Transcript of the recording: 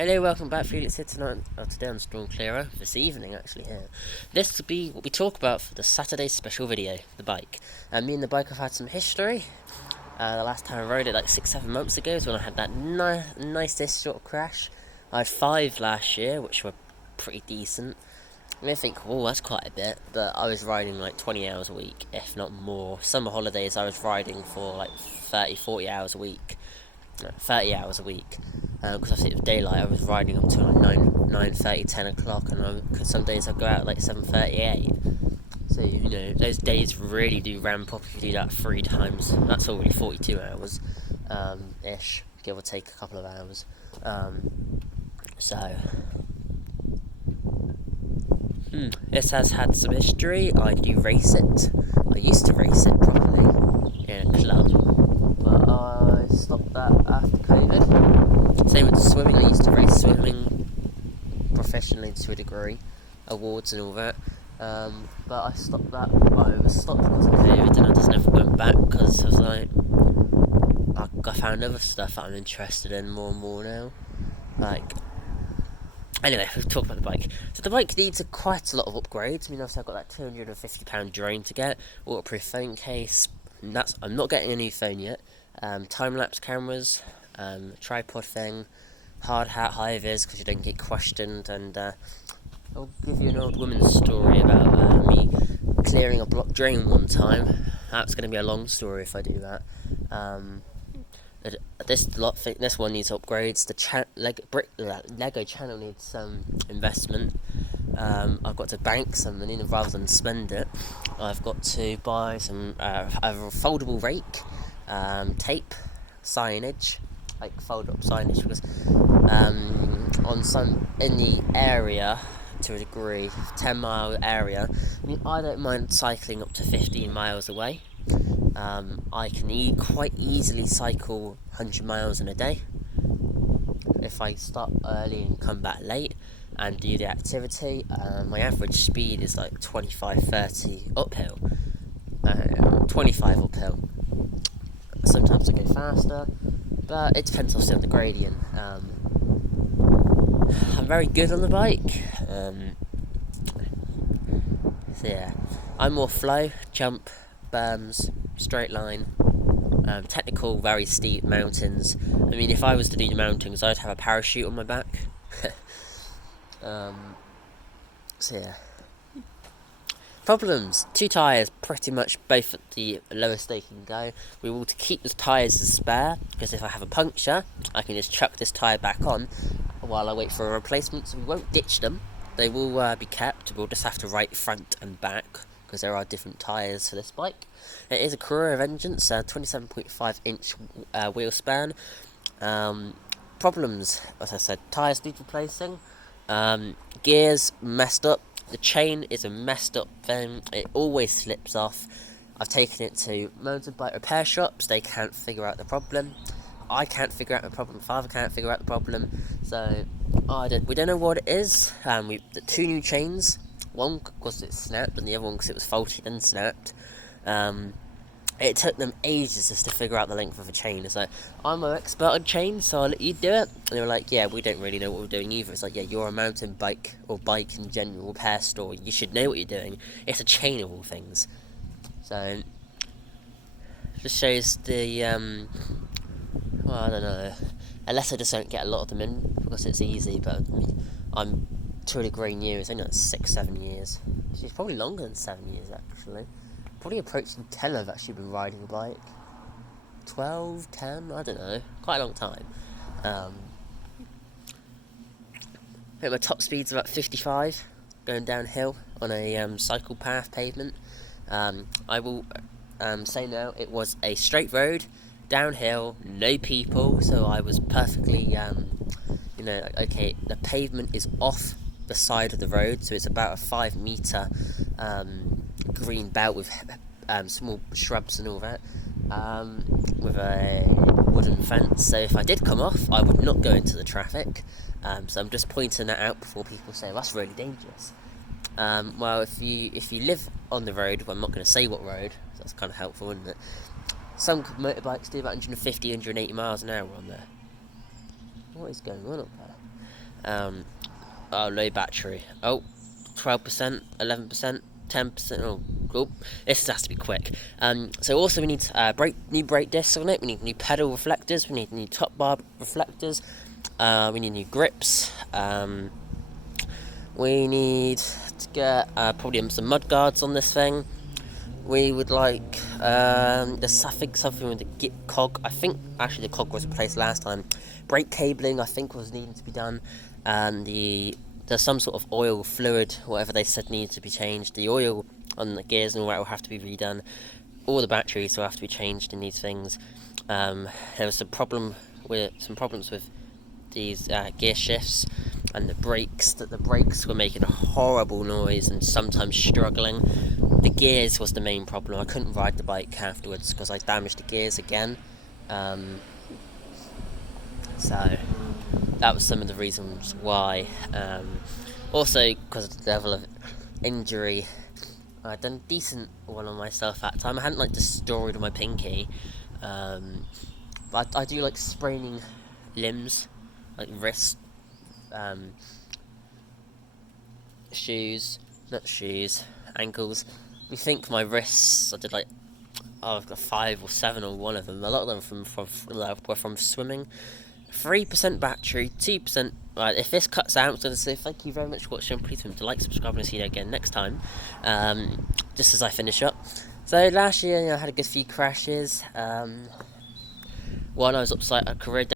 Hello, welcome back. Felix here tonight. Today on Storm Clearer. This evening, actually, here. This will be what we talk about for the Saturday special video, the bike. Me and the bike have had some history. The last time I rode it, like 6-7 months ago, is when I had that nicest sort of crash. I had 5 last year, which were pretty decent. You may think, oh, that's quite a bit, but I was riding like 20 hours a week, if not more. Summer holidays, I was riding for like 30-40 hours a week. 30 hours a week, because obviously it was daylight. I was riding up till like 9:30, 10 o'clock, and cause some days I'd go out like 7:38. So, those days really do ramp up if you do that 3 times. That's already 42 hours, ish, give or take a couple of hours. This has had some history. I do race it. I used to race it properly in a club, but I stopped that after COVID. Same with the swimming. I used to race swimming professionally to a degree, awards and all that. But I stopped that. I was stopped because of COVID, and I just never went back because I was like, I found other stuff that I'm interested in more and more now. Anyway, we've talked about the bike. So the bike needs quite a lot of upgrades. I mean, obviously I've got that £250 drain to get, waterproof phone case. I'm not getting a new phone yet. Time-lapse cameras, tripod thing, hard hat, high-vis, because you don't get questioned, and I'll give you an old woman's story about me clearing a block drain one time. That's going to be a long story if I do that. This one needs upgrades. The Lego channel needs some investment. I've got to bank some money rather than spend it. I've got to buy some a foldable rake, tape, signage, like fold-up signage, because in the area, to a degree, 10-mile area. I mean, I don't mind cycling up to 15 miles away. I can quite easily cycle 100 miles in a day if I start early and come back late and do the activity. My average speed is like 25-30 uphill, 25 uphill. Sometimes I go faster, but it depends also on the gradient. I'm very good on the bike. So yeah, I'm more flow, jump, berms, straight line, technical, very steep mountains. I mean, if I was to do the mountains, I'd have a parachute on my back. So yeah. Problems. 2 tyres, pretty much both at the lowest they can go. We will keep the tyres as spare, because if I have a puncture, I can just chuck this tyre back on while I wait for a replacement, so we won't ditch them. They will be kept. We'll just have to write front and back, because there are different tyres for this bike. It is a Carrera Vengeance, 27.5 inch wheel span. Problems, as I said, tyres need replacing. Gears messed up. The chain is a messed up thing. It always slips off. I've taken it to motorbike repair shops. They can't figure out the problem. I can't figure out the problem. Father can't figure out the problem. So we don't know what it is. The 2 new chains. One because it snapped, and the other one because it was faulty and snapped. It took them ages just to figure out the length of a chain. It's like, I'm an expert on chains, so I'll let you do it. And they were like, yeah, we don't really know what we're doing either. It's like, yeah, you're a mountain bike, or bike in general, repair store. You should know what you're doing. It's a chain of all things. So, just shows the, well, I don't know. Unless I just don't get a lot of them in, because it's easy, but I mean, I'm to a degree new. It's only like 6-7 years. It's probably longer than 7 years, actually. Probably approaching 10 I've actually been riding a bike. 12, 10, I don't know. Quite a long time. I think my top speed's about 55, going downhill on a cycle path pavement. I will say now, it was a straight road, downhill, no people, so I was perfectly, okay, the pavement is off the side of the road, so it's about a 5 metre green belt with small shrubs and all that, with a wooden fence. So if I did come off, I would not go into the traffic. So I'm just pointing that out before people say, well, that's really dangerous. Well, if you live on the road, well, I'm not going to say what road, so that's kind of helpful, isn't it? Some motorbikes do about 150, 180 miles an hour on there. What is going on up there? Oh, low battery. Oh, 12%, 11%, 10%. Oh, cool. This has to be quick. So also we need new brake discs on it. We need new pedal reflectors. We need new top bar reflectors. We need new grips. We need to get probably some mud guards on this thing. We would like there's something with the cog. I think actually the cog was replaced last time. Brake cabling I think was needing to be done, and there's some sort of oil fluid, whatever they said needed to be changed. The oil on the gears and all that will have to be redone. All the batteries will have to be changed in these things. There was some problems with these gear shifts and the brakes, that the brakes were making a horrible noise and sometimes struggling. The gears was the main problem. I couldn't ride the bike afterwards because I damaged the gears again. So that was some of the reasons why. Also because of the level of injury, I'd done a decent one on myself that time. I hadn't destroyed my pinky, but I do like spraining limbs, like wrist, ankles. We think my wrists, I did I've got 5 or 7 on one of them. A lot of them were from swimming. 3% battery, 2%. Right, if this cuts out, I'm going to say thank you very much for watching. Please remember to like, subscribe, and see you again next time. Just as I finish up. So last year, I had a good few crashes. One, I was upside a career